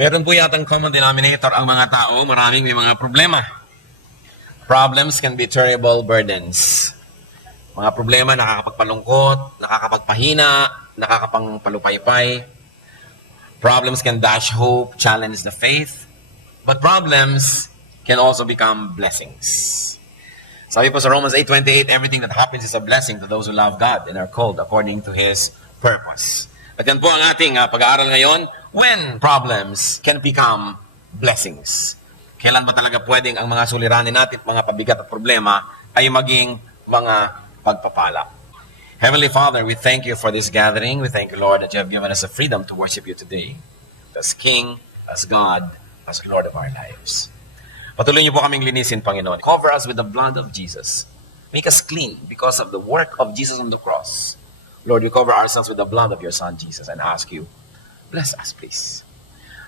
Meron po yatang common denominator ang mga tao, maraming may mga problema. Problems can be terrible burdens. Mga problema nakakapagpalungkot, nakakapagpahina, nakakapangpalupaypay. Problems can dash hope, challenge the faith. But problems can also become blessings. Sabi po sa Romans 8:28, everything that happens is a blessing to those who love God and are called according to His purpose. At yan po ang ating pag-aaral ngayon, when problems can become blessings. Kailan ba talaga pwedeng ang mga suliranin natin, mga pabigat at problema, ay maging mga pagpapala? Heavenly Father, we thank you for this gathering. We thank you, Lord, that you have given us the freedom to worship you today. As King, as God, as Lord of our lives. Patuloy niyo po kaming linisin, Panginoon. Cover us with the blood of Jesus. Make us clean because of the work of Jesus on the cross. Lord, we cover ourselves with the blood of your Son, Jesus, and ask you, bless us, please.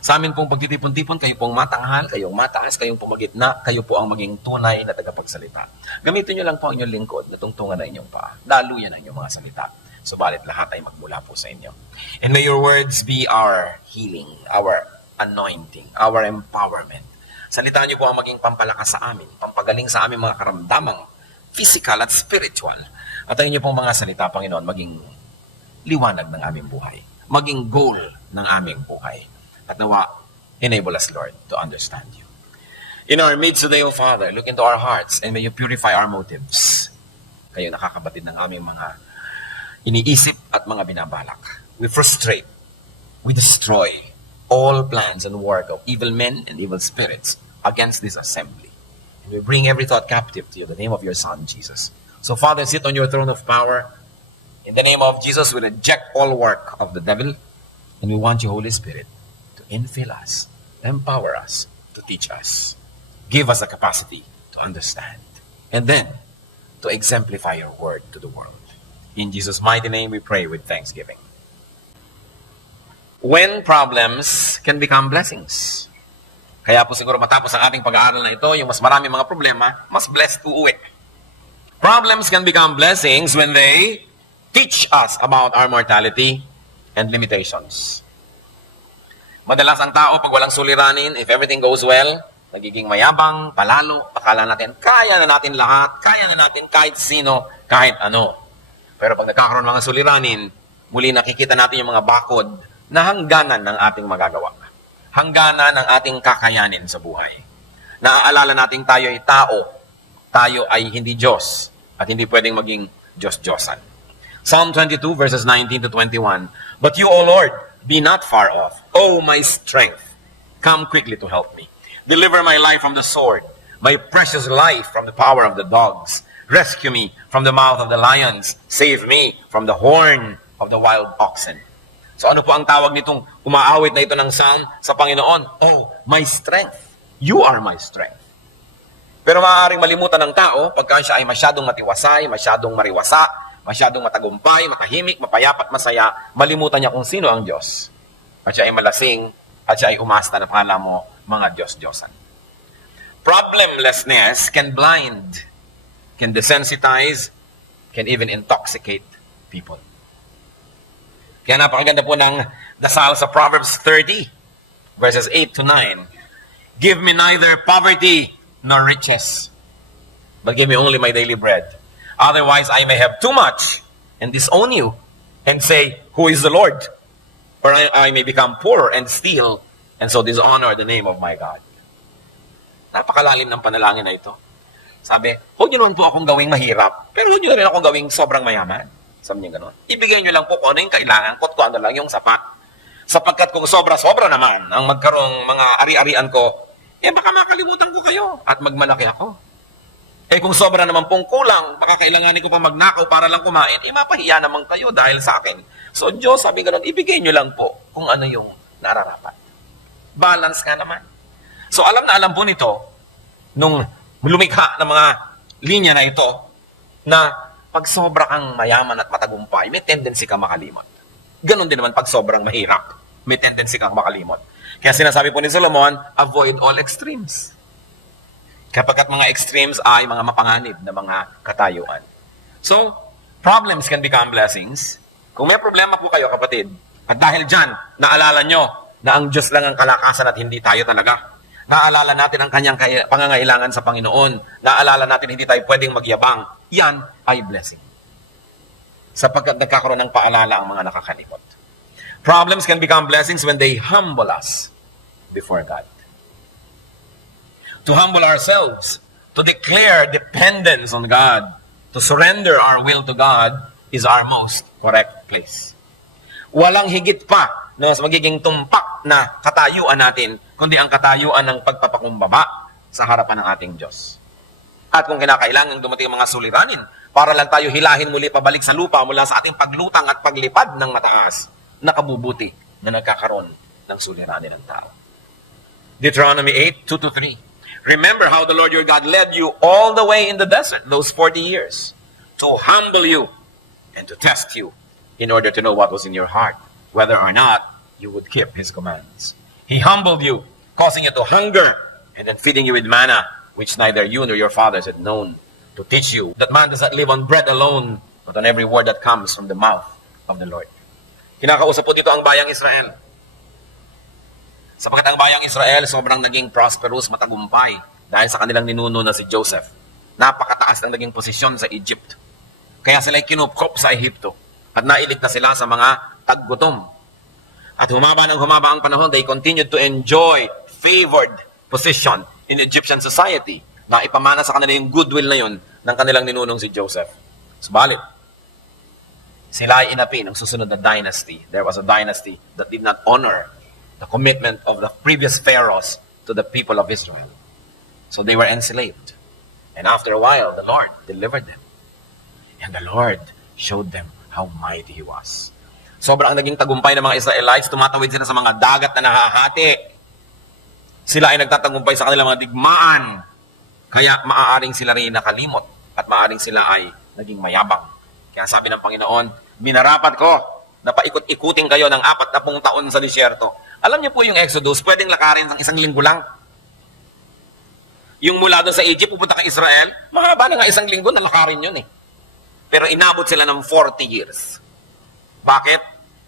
Sa amin pong pagtitipon-tipon, kayo pong matanghal, kayong mataas, kayong pumagitna, kayo po ang maging tunay na tagapagsalita. Gamitin niyo lang po ang inyong lingkod na tungtungan na inyong paa. Daluyan ang inyong mga salita. Subalit lahat ay magmula po sa inyo. And may your words be our healing, our anointing, our empowerment. Salitaan niyo po ang maging pampalakas sa amin, pampagaling sa aming mga karamdamang physical at spiritual. At ang inyo pong mga salita, Panginoon, maging liwanag ng aming buhay, maging goal ng aming buhay. At nawa, enable us, Lord, to understand you. In our midst today, O Father, look into our hearts and may you purify our motives. Kayo nakakabatid ng aming mga iniisip at mga binabalak. We frustrate, we destroy all plans and work of evil men and evil spirits against this assembly. And we bring every thought captive to you in the name of your Son, Jesus. So, Father, sit on your throne of power. In the name of Jesus, we reject all work of the devil. And we want you, Holy Spirit, to infill us, empower us, to teach us. Give us the capacity to understand. And then, to exemplify your word to the world. In Jesus' mighty name, we pray with thanksgiving. When problems can become blessings. Kaya po siguro matapos ang ating pag-aaral na ito, yung mas marami mga problema, mas blessed uuwi. Problems can become blessings when they teach us about our mortality and limitations. Madalas ang tao, pag walang suliranin, if everything goes well, nagiging mayabang, palalo, akala natin, kaya na natin lahat, kaya na natin kahit sino, kahit ano. Pero pag nagkakaroon mga suliranin, muli nakikita natin yung mga bakod na hangganan ng ating magagawa. Hangganan ng ating kakayanin sa buhay. Naaalala natin tayo ay tao, tayo ay hindi Diyos, at hindi pwedeng maging Diyos-Diyosan. Psalm 22 verses 19 to 21, But you, O Lord, be not far off. O my strength, come quickly to help me. Deliver my life from the sword, my precious life from the power of the dogs. Rescue me from the mouth of the lions. Save me from the horn of the wild oxen. So ano po ang tawag nitong umaawit na ito ng psalm sa Panginoon? Oh, my strength. You are my strength. Pero maaaring malimutan ng tao pagka siya ay masyadong matiwasay, masyadong mariwasa, masyadong matagumpay, matahimik, mapayapat, masaya, malimutan niya kung sino ang Diyos. At siya ay malasing, at siya ay umasta na pala mo mga Diyos-Diyosan. Problemlessness can blind, can desensitize, can even intoxicate people. Kaya napakaganda po ng dasal sa Proverbs 30, verses 8 to 9. Give me neither poverty nor riches, but give me only my daily bread. Otherwise, I may have too much and disown you and say, who is the Lord? Or I may become poor and steal and so dishonor the name of my God. Napakalalim ng panalangin na ito. Sabi, huwag niyo naman po akong gawing mahirap, pero huwag niyo rin akong gawing sobrang mayaman. Sabi niya gano'n. Ibigay niyo lang po kung ano yung kailangan ko at kung ano lang yung sapat. Sapagkat kung sobra-sobra naman ang magkaroong mga ari-arian ko, baka makalimutan ko kayo at magmalaki ako. Kung sobra naman pong kulang, baka kailanganin ko pa magnakaw para lang kumain, mapahiya naman kayo dahil sa akin. So Diyos, sabi gano'n, ibigay niyo lang po kung ano yung nararapat. Balance ka naman. So alam na alam po nito, nung lumikha ng mga linya na ito, na pag sobra kang mayaman at matagumpay, may tendency ka makalimot. Ganon din naman pag sobrang mahirap, may tendency kang makalimot. Kaya sinasabi po ni Solomon, avoid all extremes. Kapag mga extremes ay mga mapanganib na mga katayuan. So, problems can become blessings. Kung may problema po kayo, kapatid, at dahil dyan, naalala nyo na ang Diyos lang ang kalakasan at hindi tayo talaga. Naalala natin ang kanyang pangangailangan sa Panginoon. Naalala natin hindi tayo pwedeng magyabang. Yan ay blessing. Sapagkat nagkakaroon ng paalala ang mga nakakalimot. Problems can become blessings when they humble us before God. To humble ourselves, to declare dependence on God, to surrender our will to God is our most correct place. Walang higit pa na mas magiging tumpak na katayuan natin, kundi ang katayuan ng pagpapakumbaba sa harapan ng ating Diyos. At kung kinakailangan dumating ang mga suliranin, para lang tayo hilahin muli pabalik sa lupa mula sa ating paglutang at paglipad ng mataas, nakabubuti na nagkakaroon ng suliranin ng tao. Deuteronomy 8:2-3. Remember how the Lord your God led you all the way in the desert, those 40 years, to humble you and to test you in order to know what was in your heart, whether or not you would keep His commands. He humbled you, causing you to hunger, and then feeding you with manna, which neither you nor your fathers had known, to teach you that man does not live on bread alone, but on every word that comes from the mouth of the Lord. Kinakausap po dito ang bayang Israel. Sapagkat ang bayang Israel sobrang naging prosperous, matagumpay dahil sa kanilang ninuno na si Joseph. Napakataas ng naging posisyon sa Egypt. Kaya sila kinupkop sa Ehipto at nailigtas sila sa mga taggutom. At humaba ng humaba ang panahon, they continued to enjoy favored position in Egyptian society na ipamana sa kanila yung goodwill na yun ng kanilang ninunong si Joseph. Subalit, sila ay inapi ng susunod na dynasty. There was a dynasty that did not honor the commitment of the previous pharaohs to the people of Israel. So they were enslaved. And after a while, the Lord delivered them. And the Lord showed them how mighty He was. Sobrang naging tagumpay ng mga Israelites, tumatawid sila sa mga dagat na nahahati. Sila ay nagtatagumpay sa kanilang mga digmaan. Kaya maaaring sila rin nakalimot at maaaring sila ay naging mayabang. Kaya sabi ng Panginoon, minarapat ko na paikot-ikutin kayo ng 40 taon sa disyerto. Alam niyo po yung Exodus, pwedeng lakarin ng 1 linggo lang. Yung mula doon sa Egypt, pupunta kay Israel, mahaba na nga 1 linggo, nalakarin yun eh. Pero inabot sila ng 40 years. Bakit?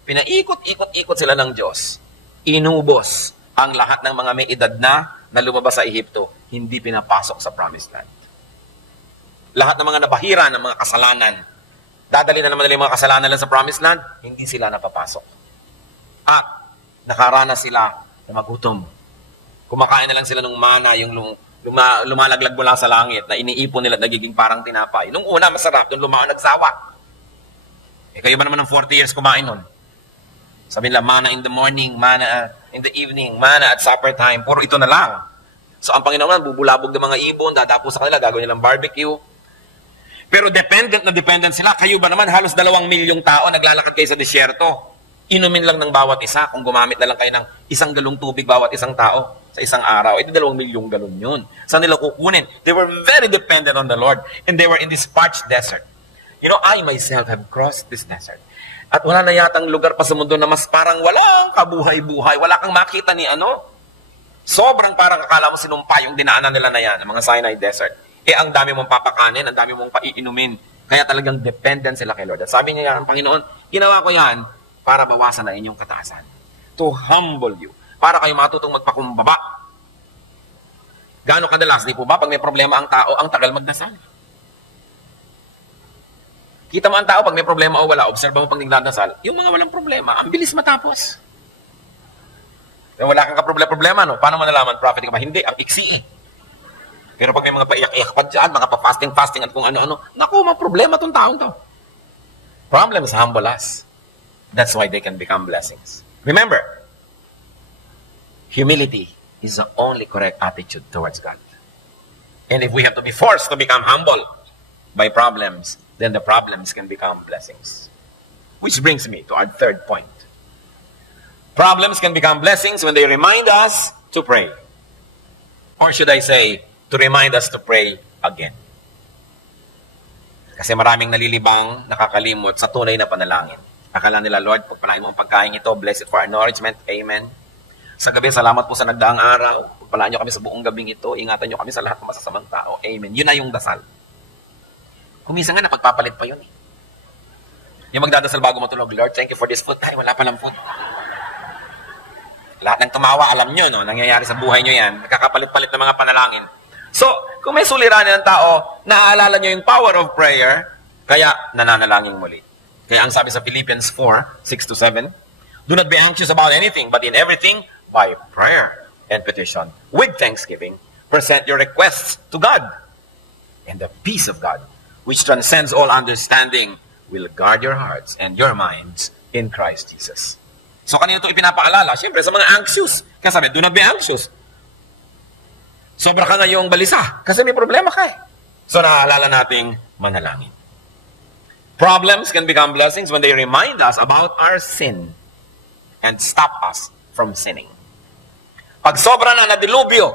Pinaikot-ikot-ikot sila ng Diyos. Inubos ang lahat ng mga may edad na lumabas sa Ehipto, hindi pinapasok sa Promised Land. Lahat ng mga nabahira ng mga kasalanan, dadali na naman nila yung mga kasalanan lang sa Promised Land, hindi sila napapasok. At nakaranas sila na magutom. Kumakain na lang sila ng mana, yung lumalaglag mula sa langit, na iniipon nila at nagiging parang tinapay. Nung una, masarap. Nung lumaan, nagsawa. Kayo ba naman ng 40 years kumain nun? Sabi nila, mana in the morning, mana in the evening, mana at supper time. Puro ito na lang. So, ang Panginoon, bubulabog ng mga ibon, dadapo sa kanila, gagawin nilang barbecue. Pero dependent na dependent sila. Kayo ba naman, halos 2 milyong tao, naglalakad kayo sa disyerto. Inumin lang ng bawat isa, kung gumamit na lang kayo ng 1 galong tubig bawat isang tao sa isang araw, ito 2 milyong galon yun. Saan nila kukunin? They were very dependent on the Lord, and they were in this parched desert. You know, I myself have crossed this desert. At wala na yatang lugar pa sa mundo na mas parang walang kabuhay-buhay, wala kang makita ni ano. Sobrang parang akala mo sinumpa yung dinaanan nila na yan, ang mga Sinai Desert. Ang dami mong papakanin, ang dami mong paiinumin. Kaya talagang dependent sila kay Lord. At sabi niya ang Panginoon, ginawa ko yan para bawasan na inyong kataasan. To humble you. Para kayo matutong magpakumbaba. Gaano kadalas, di po ba? Pag may problema ang tao, ang tagal magdasal. Kita mo ang tao, pag may problema o wala, observe mo pag nagdadasal, yung mga walang problema, ang bilis matapos. Kaya wala kang kaproblema, no? Paano mo nalaman? Prophet ka ba? Hindi, ang iksi eh. Pero pag may mga paiyak-iyak pa dyan, mga pa-fasting at kung ano-ano, naku, mga problema tong taon to. Problems humble us. That's why they can become blessings. Remember, humility is the only correct attitude towards God. And if we have to be forced to become humble by problems, then the problems can become blessings. Which brings me to our third point. Problems can become blessings when they remind us to pray. Or should I say, to remind us to pray again. Kasi maraming nalilibang, nakakalimot sa tunay na panalangin. Akala nila, Lord, pagpalain mo ang pagkain ito, bless it for our nourishment. Amen. Sa gabi, salamat po sa nagdaang araw. Pagpalaan nyo kami sa buong gabing ito. Ingatan nyo kami sa lahat ng masasamang tao. Amen. Yun na yung dasal. Kumisa nga, napagpapalit pa yun eh. Yung magdadasal bago matulog, Lord, thank you for this food. Ay, wala palang food. Lahat ng tumawa, alam nyo, no? Nangyayari sa buhay nyo yan. Nakakapalit-palit ng mga panalangin. So, kung may suliranin ng tao, naaalala nyo yung power of prayer, kaya nananalangin muli. Kaya ang sabi sa Philippians 4:6-7, do not be anxious about anything, but in everything, by prayer and petition, with thanksgiving, present your requests to God. And the peace of God, which transcends all understanding, will guard your hearts and your minds in Christ Jesus. So, kanino ito ipinapaalala? Siyempre, sa mga anxious. Kaya sabi, do not be anxious. Sobra ka ngayong balisa kasi may problema ka eh. So, naaalala nating manalangin. Problems can become blessings when they remind us about our sin and stop us from sinning. Pag sobra na nadilubyo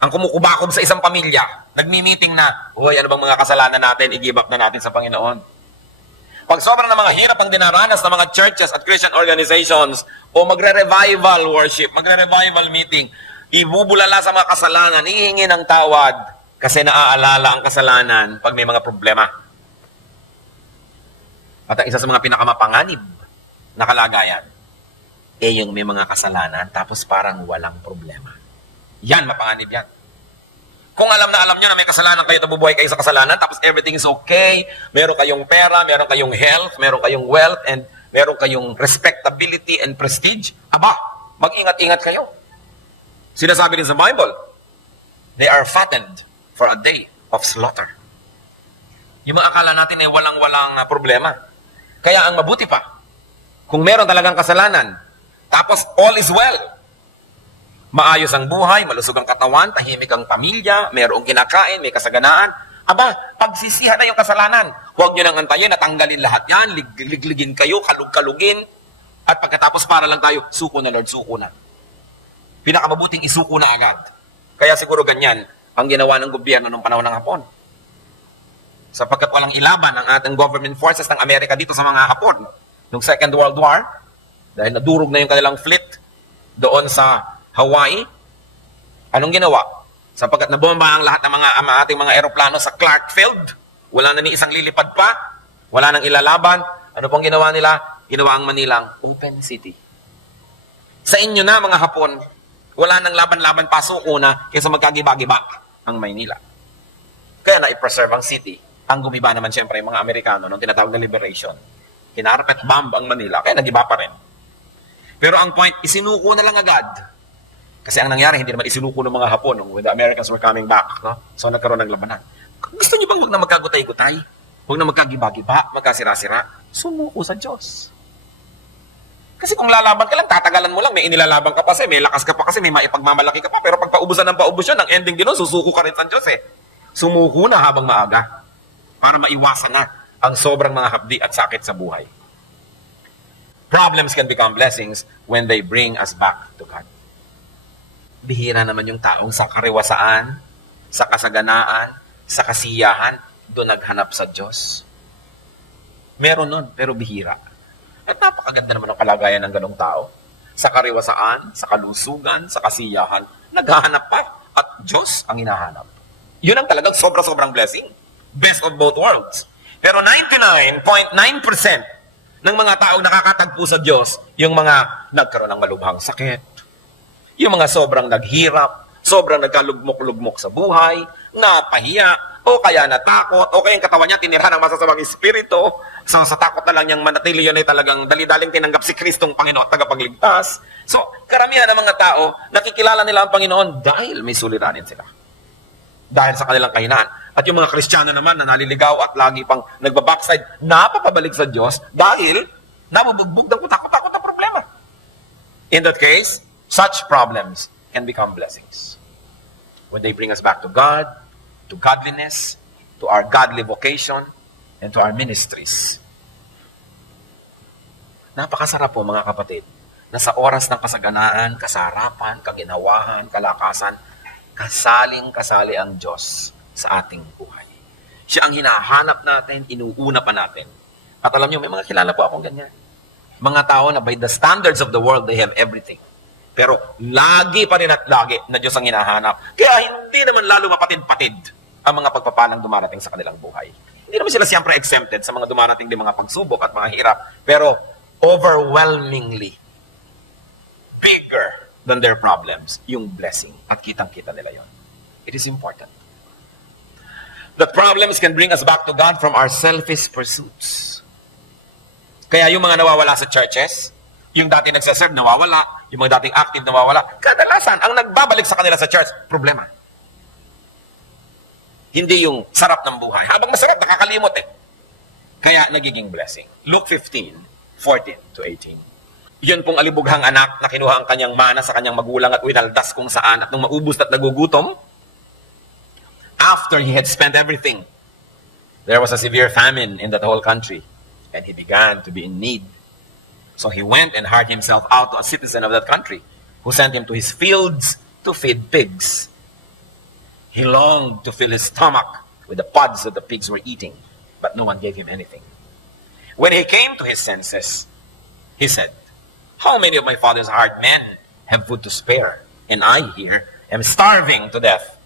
ang kumukubakob sa isang pamilya, nagmi-meeting na, uy, ano bang mga kasalanan natin, i-give up na natin sa Panginoon. Pag sobrang na mga hirap ang dinaranas ng mga churches at Christian organizations o magre-revival worship, magre-revival meeting, ibubulala sa mga kasalanan, hihingi ng tawad kasi naaalala ang kasalanan pag may mga problema. At ang isa sa mga pinakamapanganib na kalagayan, yung may mga kasalanan tapos parang walang problema. Yan, mapanganib yan. Kung alam nyo na may kasalanan kayo, nabubuhay kayo sa kasalanan, tapos everything is okay, meron kayong pera, meron kayong health, meron kayong wealth, and meron kayong respectability and prestige, aba, mag-ingat-ingat kayo. Sinasabi din sa Bible, they are fattened for a day of slaughter. Yung mga akala natin ay walang-walang problema. Kaya ang mabuti pa, kung meron talagang kasalanan, tapos all is well, maayos ang buhay, malusog ang katawan, tahimik ang pamilya, mayroong kinakain, may kasaganaan. Aba, pagsisihan na yung kasalanan. Huwag nyo nang antayin, natanggalin lahat yan, ligligin kayo, kalug-kalugin. At pagkatapos para lang tayo, suko na Lord, suko na. Pinakamabuting isuko na agad. Kaya siguro ganyan ang ginawa ng gobyerno noong panahon ng Hapon. Sapagkat walang ilaban ang ating government forces ng Amerika dito sa mga Hapon. Noong Second World War, dahil nadurog na yung kanilang fleet doon sa Hawaii, anong ginawa? Sapagkat nabomba ang lahat ng ating mga eroplano sa Clark Field, wala na ni isang lilipad pa, wala nang ilalaban, ano pong ginawa nila? Ginawa ang Manilang open city. Sa inyo na, mga Hapon, wala nang laban-laban pa, suko na, kaysa magkagiba-giba ang Maynila. Kaya na-preserve ang city. Ang gumiba naman siyempre yung mga Amerikano nung tinatawag na liberation. Kinarpet bomb ang Manila, kaya nagiba pa rin. Pero ang point, isinuko na lang agad. Kasi ang nangyari, hindi naman isinuko ng mga Hapon when the Americans were coming back. No? So nagkaroon ng labanan. Gusto niyo bang huwag na magkagutay-gutay? Huwag na magkagiba-giba, magkasira-sira? Sumuko sa Diyos. Kasi kung lalaban ka lang, tatagalan mo lang, may inilalaban ka pa kasi, may lakas ka pa kasi, may maipagmamalaki ka pa. Pero pag paubusan ng paubos yun, ang ending din nun, susuko ka rin sa Diyos eh. Sumuko na habang maaga para maiwasan na ang sobrang mga hapdi at sakit sa buhay. Problems can become blessings when they bring us back to God. Bihira naman yung taong sa kariwasaan, sa kasaganaan, sa kasiyahan, doon naghanap sa Diyos. Meron nun, pero bihira. At napakaganda naman ang kalagayan ng ganong tao. Sa kariwasaan, sa kalusugan, sa kasiyahan, naghahanap pa at Diyos ang hinahanap. Yun ang talagang sobra-sobrang blessing. Best of both worlds. Pero 99.9% ng mga taong nakakatagpo sa Diyos, yung mga nagkaroon ng malubhang sakit, yung mga sobrang naghirap, sobrang nagkalugmok-lugmok sa buhay, napahiya, o kaya natakot, o kaya yung katawan niya tinira ng masasamang espiritu. So sa takot na lang niyang manatili, yun ay talagang dali-daling tinanggap si Kristong Panginoon at tagapagligtas. So karamihan ng mga tao, nakikilala nila ang Panginoon dahil may suliranin sila. Dahil sa kanilang kahinaan. At yung mga Kristiyano naman na naliligaw at lagi pang nagbabackside, napapabalik sa Diyos dahil nabubugbog ng takot-takot na problema. In that case, such problems can become blessings. When they bring us back to God, to godliness, to our godly vocation, and to our ministries. Napakasarap po mga kapatid, na sa oras ng kasaganaan, kasarapan, kaginawahan, kalakasan, kasaling-kasali ang Diyos sa ating buhay. Siya ang hinahanap natin, inuuna pa natin. At alam niyo, may mga kilala po akong ganyan. Mga tao na by the standards of the world, they have everything. Pero lagi pa rin at lagi na Diyos ang hinahanap. Kaya hindi naman lalo mapatid-patid ang mga pagpapalang dumarating sa kanilang buhay. Hindi naman sila siyempre exempted sa mga dumarating din mga pagsubok at mga hirap. Pero overwhelmingly bigger than their problems, yung blessing. At kitang-kita nila yon. It is important. The problems can bring us back to God from our selfish pursuits. Kaya yung mga nawawala sa churches, yung dati nagsaserve, nawawala, yung mga dating active, nawawala, kadalasan, ang nagbabalik sa kanila sa church, problema. Hindi yung sarap ng buhay. Habang masarap, nakakalimot eh. Kaya nagiging blessing. Luke 15:14 to 18. Yun pong alibughang anak na kinuha ang kanyang mana sa kanyang magulang at winaldas kung saan at nung maubos at nagugutom, after he had spent everything, there was a severe famine in that whole country, and he began to be in need. So he went and hired himself out to a citizen of that country, who sent him to his fields to feed pigs. He longed to fill his stomach with the pods that the pigs were eating, but no one gave him anything. When he came to his senses, he said, "How many of my father's hired men have food to spare, and I here am starving to death?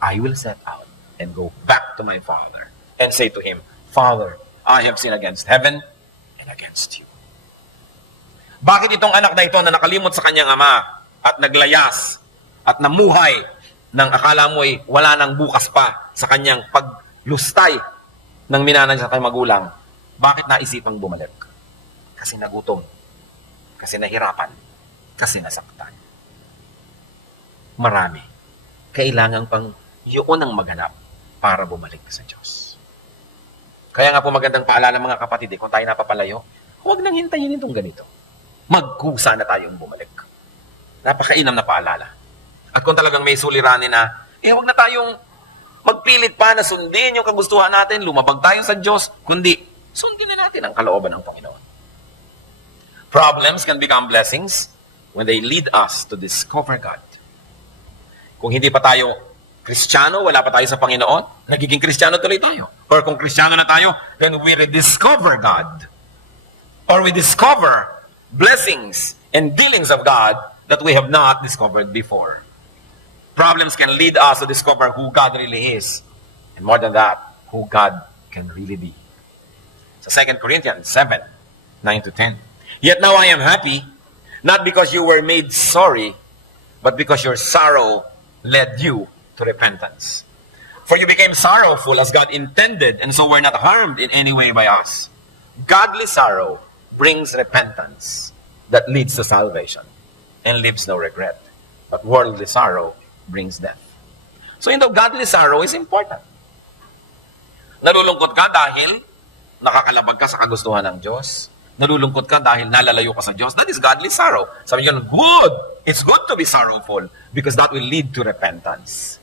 I will set out and go back to my father and say to him, Father, I have sinned against heaven and against you." Bakit itong anak na ito na nakalimot sa kanyang ama at naglayas at namuhay nang akala mo'y wala nang bukas pa sa kanyang paglustay ng minanan sa kanyang magulang, bakit naisipang bumalik? Kasi nagutom, kasi nahirapan, kasi nasaktan. Marami. Kailangan pang yun ang maghanap para bumalik sa Diyos. Kaya nga po magandang paalala mga kapatid, kung tayo napapalayo, huwag nang hintayin itong ganito. Magkusa na tayong bumalik. Napakainam na paalala. At kung talagang may suliranin na, huwag na tayong magpilit pa na sundin yung kagustuhan natin, lumabag tayo sa Diyos, kundi sundin na natin ang kalooban ng Panginoon. Problems can become blessings when they lead us to discover God. Kung hindi pa tayo Kristiyano, wala pa tayo sa Panginoon, nagiging Kristiyano tuloy tayo. Or kung Kristiyano na tayo, then we rediscover God. Or we discover blessings and dealings of God that we have not discovered before. Problems can lead us to discover who God really is. And more than that, who God can really be. Sa 2 Corinthians 7:9 to 10. Yet now I am happy, not because you were made sorry, but because your sorrow led you to repentance. For you became sorrowful as God intended, and so were not harmed in any way by us. Godly sorrow brings repentance that leads to salvation and leaves no regret. But worldly sorrow brings death. So godly sorrow is important. Nalulungkot ka dahil nakakalabag ka sa kagustuhan ng Diyos. Nalulungkot ka dahil nalalayo ka sa Diyos. That is godly sorrow. Sabi niyo, good. It's good to be sorrowful because that will lead to repentance.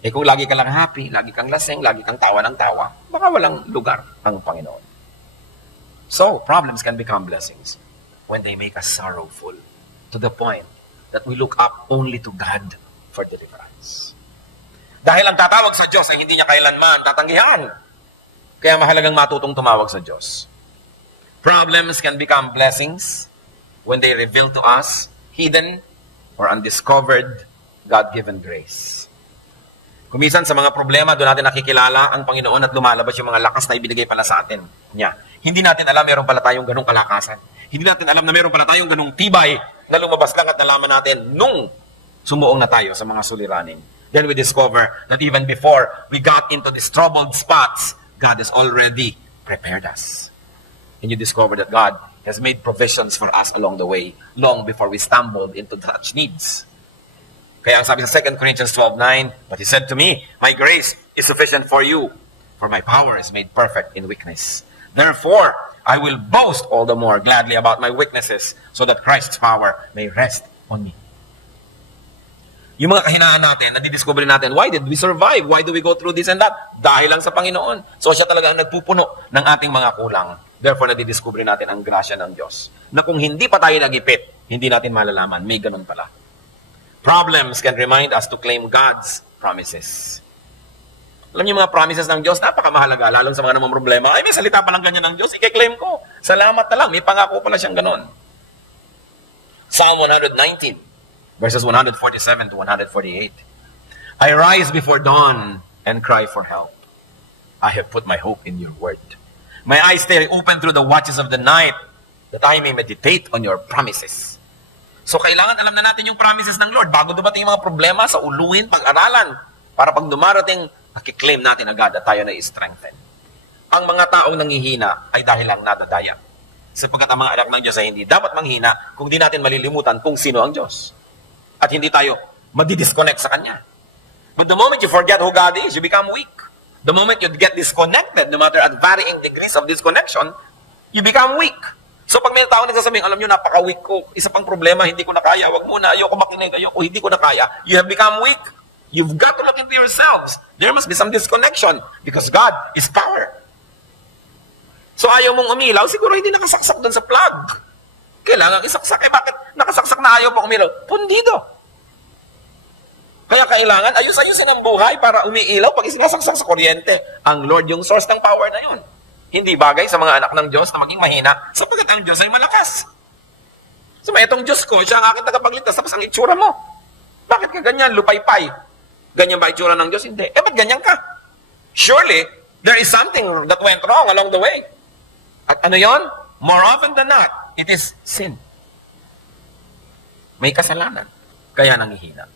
Kung lagi ka lang happy, lagi kang lasing, lagi kang tawa ng tawa, baka walang lugar ang Panginoon. So, problems can become blessings when they make us sorrowful to the point that we look up only to God for deliverance. Dahil ang tatawag sa Diyos ay hindi niya kailanman tatanggihan. Kaya mahalagang matutong tumawag sa Diyos. Problems can become blessings when they reveal to us hidden or undiscovered God-given grace. Kumisan sa mga problema, doon natin nakikilala ang Panginoon at lumalabas yung mga lakas na ibinigay pala sa atin niya. Hindi natin alam meron pala tayong ganong kalakasan. Hindi natin alam na meron pala tayong ganong tibay na lumabas lang at nalaman natin nung sumuong na tayo sa mga suliranin. Then we discover that even before we got into these troubled spots, God has already prepared us. And you discover that God has made provisions for us along the way, long before we stumbled into such needs. Kaya ang sabi sa 2 Corinthians 12:9, "But he said to me, my grace is sufficient for you, for my power is made perfect in weakness. Therefore, I will boast all the more gladly about my weaknesses, so that Christ's power may rest on me." Yung mga kahinaan natin, nadidiscover natin, why did we survive? Why do we go through this and that? Dahil lang sa Panginoon. So siya talaga ang nagpupuno ng ating mga kulang. Therefore, nadidiscover natin ang grasya ng Diyos. Na kung hindi pa tayo nagipit, hindi natin malalaman, may ganun pala. Problems can remind us to claim God's promises. Alam niyo mga promises ng Diyos, napakamahalaga, lalong sa mga namang problema. Ay, may salita pa lang ganyan ng Diyos, i-claim ko. Salamat na lang, may pangako pala siyang ganon. Psalm 119, verses 147 to 148. I rise before dawn and cry for help. I have put my hope in your word. My eyes stay open through the watches of the night, that I may meditate on your promises. So kailangan alam na natin yung promises ng Lord bago dumating yung mga problema sa uluin, pag-aralan, para pag dumarating, makiklaim natin agad at tayo na i-strengthen. Ang mga taong nangihina ay dahil lang nadadaya. Sapagkat ang mga anak ng Diyos ay hindi dapat manghina kung di natin malilimutan kung sino ang Diyos. At hindi tayo madi-disconnect sa Kanya. But the moment you forget who God is, you become weak. The moment you get disconnected, no matter at varying degrees of disconnection, you become weak. So pag may tao nagsasabing, alam nyo, napaka-weak ko, isa pang problema, hindi ko na kaya, wag muna, ayoko makinig, ayoko, hindi ko na kaya, you have become weak. You've got to look into yourselves. There must be some disconnection because God is power. So ayaw mong umilaw, siguro hindi nakasaksak doon sa plug. Kailangan isaksak. Eh bakit nakasaksak na ayaw pa umilaw? Pundido. Kaya kailangan ayus-ayusin ang buhay para umiilaw pag isinasaksak sa kuryente. Ang Lord yung source ng power na yun. Hindi bagay sa mga anak ng Diyos na maging mahina sapagkat ang Diyos ay malakas. So may itong Diyos ko, siya ang aking tagapagligtas, tapos ang itsura mo. Bakit ka ganyan? Lupay-pay. Ganyan ba itsura ng Diyos? Hindi. Eh ba't ganyan ka? Surely, there is something that went wrong along the way. At ano yon? More often than not, it is sin. May kasalanan. Kaya nangihina.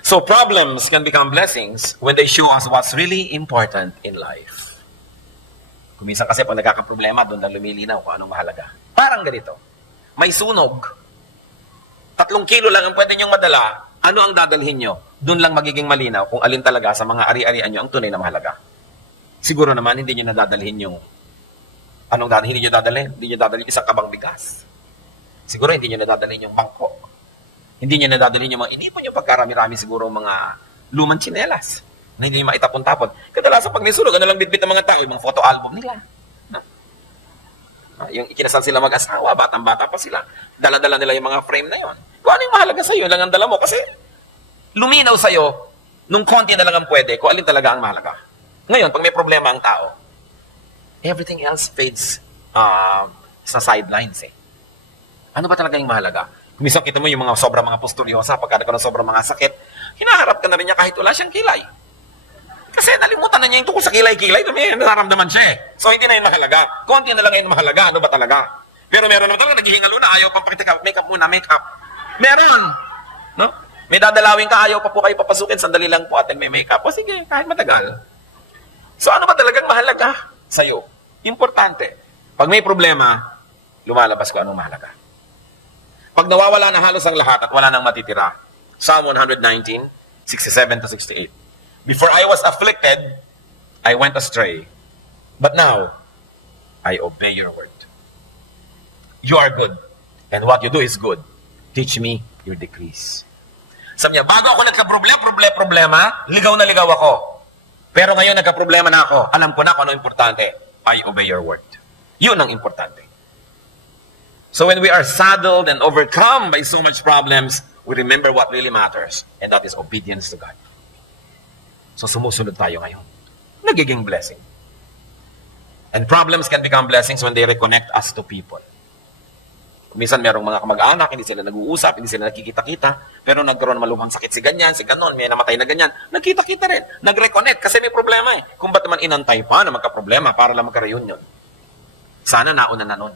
So problems can become blessings when they show us what's really important in life. Kuminsan kasi pag nagkakaproblema, doon na lumilinaw kung anong mahalaga. Parang ganito. May sunog. 3 kilo lang ang pwede niyong madala. Ano ang dadalhin niyo? Doon lang magiging malinaw kung alin talaga sa mga ari-arian niyo ang tunay na mahalaga. Siguro naman, hindi niyo nadadalhin yung anong dadalhin niyo dadalhin? Hindi niyo dadalhin isang kabang bigas. Siguro hindi niyo nadadalhin yung bangko. Hindi niyo nadadalhin yung mga inipon niyo pagkarami-rami siguro mga lumang tsinelas na hindi niyo maitapon-tapon. Kadalasan pag nisunog, ano lang bitbit ng mga tao, yung mga photo album nila. No? Yung ikinasal sila mag-asawa, batang-bata pa sila. Dala-dala nila yung mga frame na yon. Kung ano yung mahalaga sa'yo, lang ang dala mo. Kasi luminaw sa'yo, nung konti na lang ang pwede, kung alin talaga ang mahalaga. Ngayon, pag may problema ang tao, everything else fades sa sidelines eh. Ano ba talaga yung mahalaga? Kung minsan kita mo yung mga sobrang mga pustulyosa, pagka nagkaroon sobrang mga sakit, hinaharap ka na rin niya kahit wala siyang kilay. Kasi nalimutan na niya yung tungkol sa kilay-kilay, may nararamdaman siya eh. So hindi na yun mahalaga. Konti na lang yun mahalaga, ano ba talaga? Pero meron naman talaga, naghihingalo na, ayaw pang pakitika, make-up muna, make-up. Meron! No? May dadalawin ka, ayaw pa po kayo papasukin, sandali lang po atin may make-up. O sige, kahit matagal. So ano ba talagang mahalaga sa'yo? Importante. Pag may problema, lumalabas ko anong mahalaga. Pag nawawala na halos ang lahat at wala nang matitira, Psalm 119, 67 to 68. Before I was afflicted, I went astray. But now, I obey your word. You are good, and what you do is good. Teach me your decrees. Sabi niya, bago ako nagka-problema, ligaw na ligaw ako. Pero ngayon nagka-problema na ako. Alam ko na kung ano importante. I obey your word. Yun ang importante. So when we are saddled and overcome by so much problems, we remember what really matters, and that is obedience to God. So sumusunod tayo ngayon. Nagiging blessing. And problems can become blessings when they reconnect us to people. Minsan merong mga kamag-anak, hindi sila nag-uusap, hindi sila nakikita-kita, pero nagkaroon ng malubhang sakit si ganyan, si ganon, may namatay na ganyan, nagkita-kita rin, nag-reconnect kasi may problema eh. Kung ba't naman inantay pa na magka-problema para lang magka-reunion? Sana nauna na nun.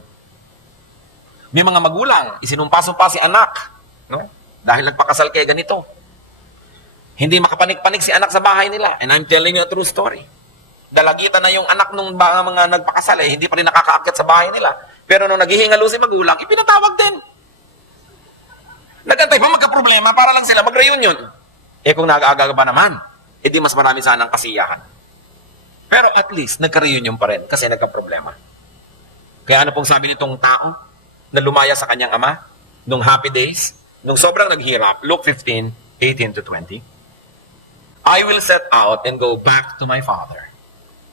May mga magulang, isinumpa-sumpa si anak, no? Dahil nagpakasal kay ganito. Hindi makapanik-panik si anak sa bahay nila. And I'm telling you a true story. Dalagitan na yung anak nung mga nagpakasal eh, hindi pa rin nakakaakyat sa bahay nila. Pero nung naghihingalo si magulang, ipinatawag din. Nagantay pa magka-problema para lang sila mag-reunion. Eh kung nag-aagaga ba naman, edi mas marami sanang kasiyahan. Pero at least, nagka-reunion pa rin kasi nagka-problema. Kaya ano pong sabi nitong tao na lumaya sa kanyang ama nung happy days, nung sobrang naghirap, Luke 15, 18 to 20, I will set out and go back to my father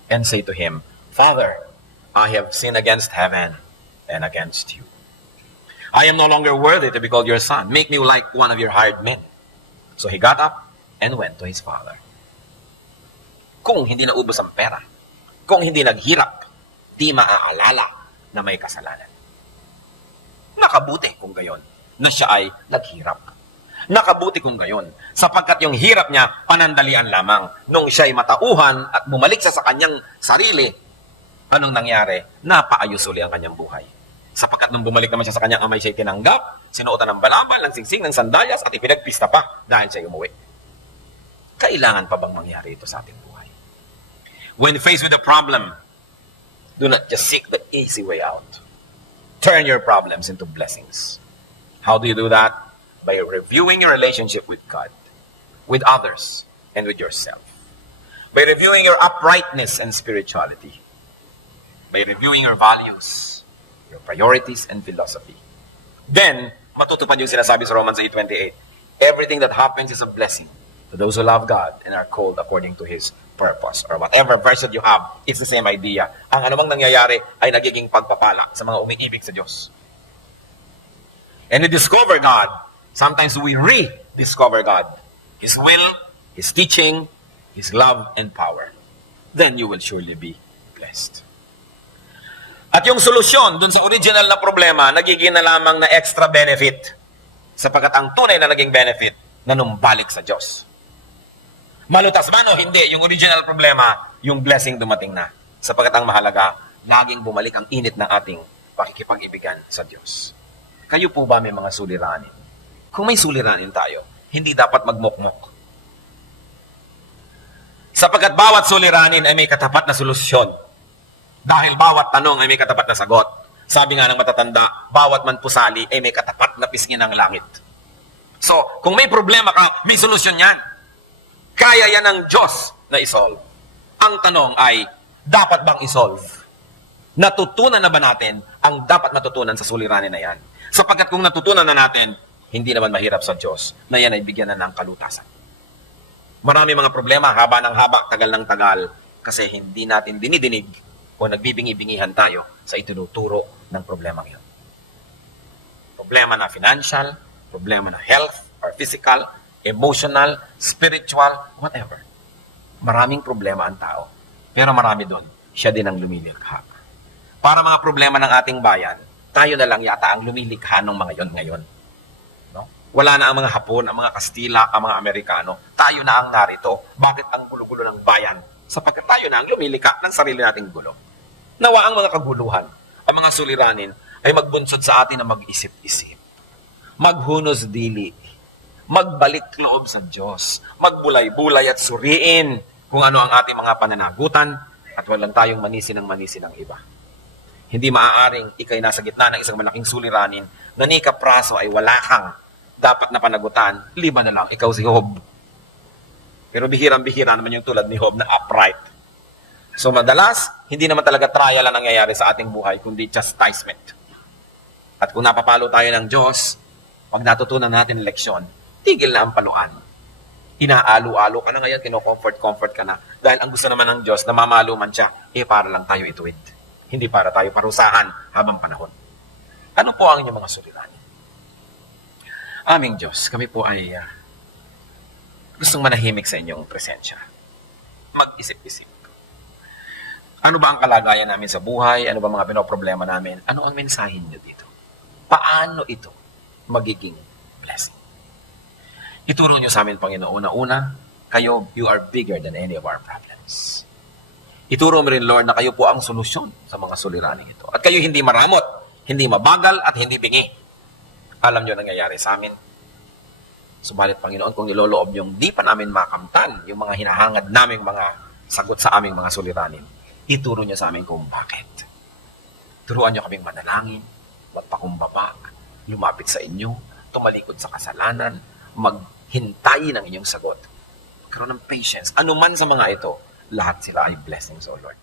and say to him, Father, I have sinned against heaven and against you. I am no longer worthy to be called your son. Make me like one of your hired men. So he got up and went to his father. Kung hindi naubos ang pera, kung hindi naghirap, di maaalala na may kasalanan. Nakabuti kung gayon na siya ay naghirap. Nakabuti kung gayon, sapagkat yung hirap niya panandalian lamang. Nung siya ay matauhan at bumalik siya sa kanyang sarili, anong nangyari? Napaayos uli ang kanyang buhay. Sapagkat nung bumalik naman siya sa kanyang amay, siya'y tinanggap, sinuotan ng balabal, ng singsing, ng sandalyas, at ipinagpista pa dahil siya'y umuwi. Kailangan pa bang mangyari ito sa ating buhay? When faced with a problem, do not just seek the easy way out. Turn your problems into blessings. How do you do that? By reviewing your relationship with God, with others, and with yourself. By reviewing your uprightness and spirituality. By reviewing your values, your priorities, and philosophy. Then, matutupad yung sinasabi sa Romans 8:28. Everything that happens is a blessing to those who love God and are called according to His purpose. Or whatever verse that you have, it's the same idea. Ang anumang nangyayari ay nagiging pagpapala sa mga umiibig sa Diyos. And we discover God. Sometimes we rediscover God. His will, His teaching, His love, and power. Then you will surely be blessed. At yung solusyon dun sa original na problema, nagiging na lamang na extra benefit. Sapagkat ang tunay na naging benefit, nanumbalik sa Diyos. Malutas man o hindi, yung original problema, yung blessing dumating na. Sapagkat ang mahalaga, laging bumalik ang init ng ating pakikipag-ibigan sa Diyos. Kayo po ba may mga suliranin? Kung may suliranin tayo, hindi dapat magmukmok. Sapagkat bawat suliranin ay may katapat na solusyon. Dahil bawat tanong ay may katapat na sagot. Sabi nga ng matatanda, bawat man pusali ay may katapat na pisngi ng langit. So, kung may problema ka, may solusyon yan. Kaya yan ng Diyos na isolve. Ang tanong ay, dapat bang isolve? Natutunan na ba natin ang dapat matutunan sa suliranin na yan? Sapagkat kung natutunan na natin, hindi naman mahirap sa Diyos na yan ay bigyan na ng kalutasan. Marami mga problema, haba ng haba, tagal ng tagal, kasi hindi natin dinidinig o nagbibingi-bingihan tayo sa itinuturo ng problemang yun. Problema na financial, problema na health or physical, emotional, spiritual, whatever. Maraming problema ang tao, pero marami doon, siya din ang lumilikha. Para mga problema ng ating bayan, tayo na lang yata ang lumilikha ng mga yon ngayon. No? Wala na ang mga Hapon, ang mga Kastila, ang mga Amerikano. Tayo na ang narito. Bakit ang gulo-gulo ng bayan? Sapagkat tayo na ang lumilika ng sarili nating gulo. Nawa ang mga kaguluhan, ang mga suliranin, ay magbunsod sa atin na mag-isip-isip. Maghunos dili. Magbalik loob sa Diyos. Magbulay-bulay at suriin kung ano ang ating mga pananagutan at walang tayong manisi ng iba. Hindi maaaring ikay nasa gitna ng isang malaking suliranin na ni kapraso ay wala kang dapat na panagutan, liban na lang, ikaw si Job. Pero bihirang-bihira naman yung tulad ni Job na upright. So madalas, hindi naman talaga trial ang nangyayari sa ating buhay, kundi chastisement. At kung napapalo tayo ng Diyos, pag natutunan natin ang leksyon, tigil na ang paluan. Inaalo-alo ka na ngayon, kinocomfort ka na. Dahil ang gusto naman ng Diyos, na mamalo man siya, para lang tayo ituwid. Hindi para tayo parusahan habang panahon. Ano po ang inyong mga suliranin? Aming Diyos, kami po ay gustong manahimik sa inyong presensya. Mag-isip-isip. Ano ba ang kalagayan namin sa buhay? Ano ba mga pinoproblema namin? Ano ang mensahe niyo dito? Paano ito magiging blessing? Ituro niyo sa amin, Panginoon, na una, kayo, you are bigger than any of our problems. Ituro mo rin, Lord, na kayo po ang solusyon sa mga suliranin ito. At kayo hindi maramot, hindi mabagal, at hindi bingi. Alam niyo nangyayari sa amin. Subalit, Panginoon, kung niloloob niyong di pa namin makamtan yung mga hinahangad naming mga sagot sa aming mga suliranin, ituro niyo sa amin kung bakit. Turuan niyo kaming manalangin, magpakumbaba, lumapit sa inyo, tumalikod sa kasalanan, maghintay ng inyong sagot. Magkaroon ng patience. Ano man sa mga ito, lahat sila ay blessings, O Lord.